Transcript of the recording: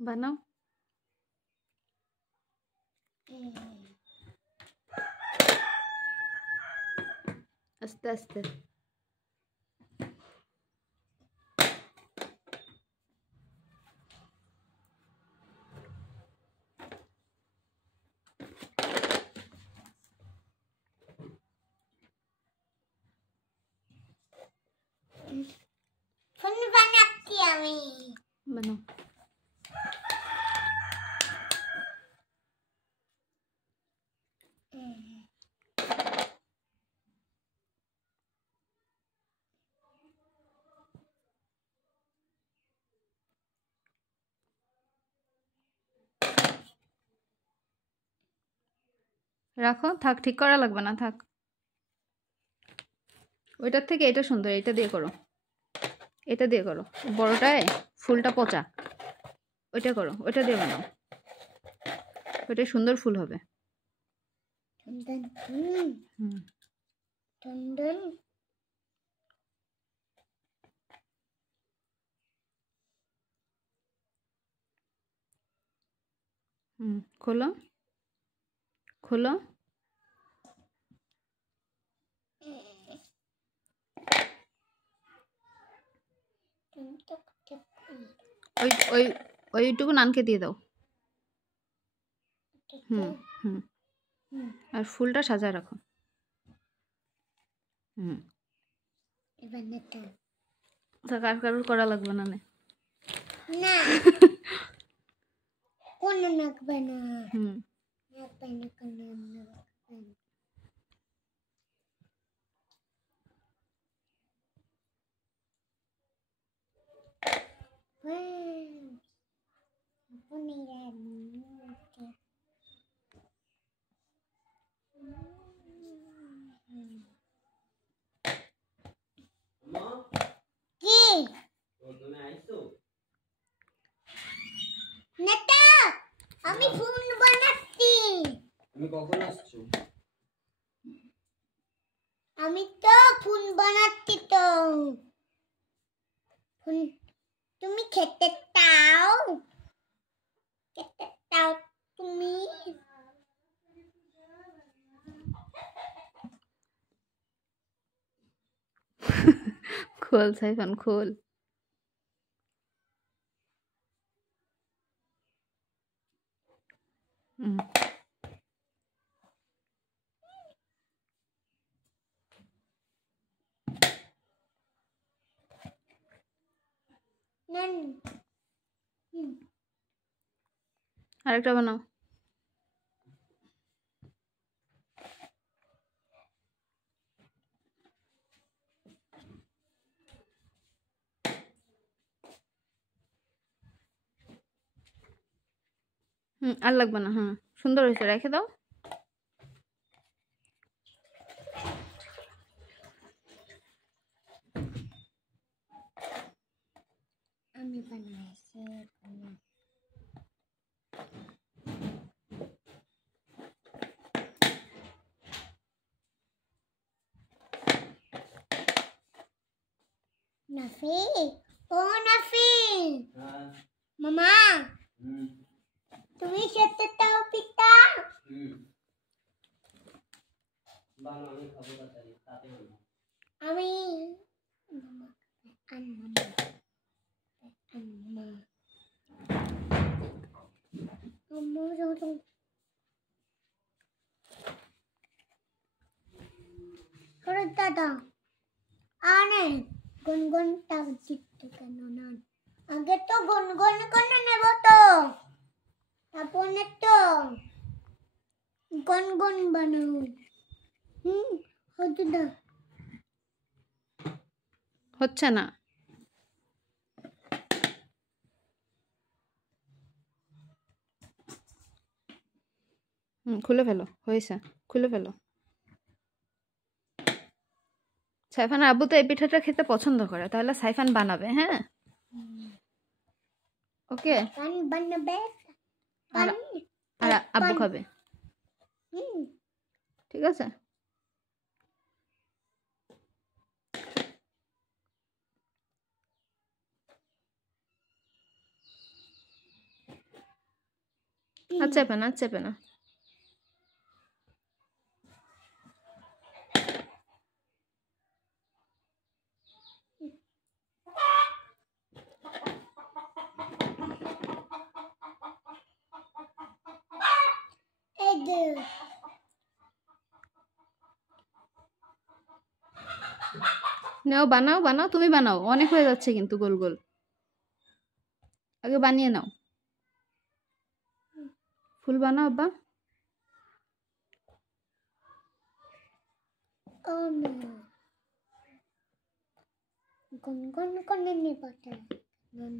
বানাও আস্তে আস্তে फूल बनाती আমি বানাও রাখো থাক ঠিক করা লাগবে না থাক ওইটার থেকে এটা সুন্দর এটা দিয়ে করো এটা দিয়ে করো বড়টায় ফুলটা পচা ওইটা করো ওইটা দিয়ে বানাও ওইটা সুন্দর ফুল হবে খোলো খোলো ওই ওই ওইটুকু নানকে দিয়ে দাও হুম হুম আর ফুলটা সাজায় রাখো কার কারোর করা লাগবে না না কোন নাকবে না নাকবে না কোন আমি ফোন বানাচ্ছি তুমি কখন আসছো আমি তো ফোন বানাচ্ছি তো তুমি খেতে চাও তুমি খোল সাইফান খোল আরেকটা বানাও আর লাগবে না হ্যাঁ সুন্দর হয়েছে রেখে দাও আমি বানাইছি নাফি ও নাফি মামা তুমি খেতে চাও পিতা আমি খাবো তাতে আমি দাদা আনে গুনগুন টাক জিততে কেন না আগে তো গুনগুন করে নেব তো আপনে তো গুনগুন বানাও হচ্ছে না হচ্ছে না খুলে ফেলো হয়েছে খুলে ফেলো সাইফান আব্বু তো এই পিঠাটা খেতে পছন্দ করে তাহলে সাইফান বানাবে হ্যাঁ ওকে বানাবে আর আব্বু খাবে ঠিক আছে আর চেপে না, আর চেপে না। এই যে নাও, বানাও বানাও, তুমি বানাও, অনেক হয়ে যাচ্ছে কিন্তু গোল গোল। আগে বানিয়ে নাও, ফুল বানাও আব্বা। ও নো গুনগুন করে নেবো তো গুন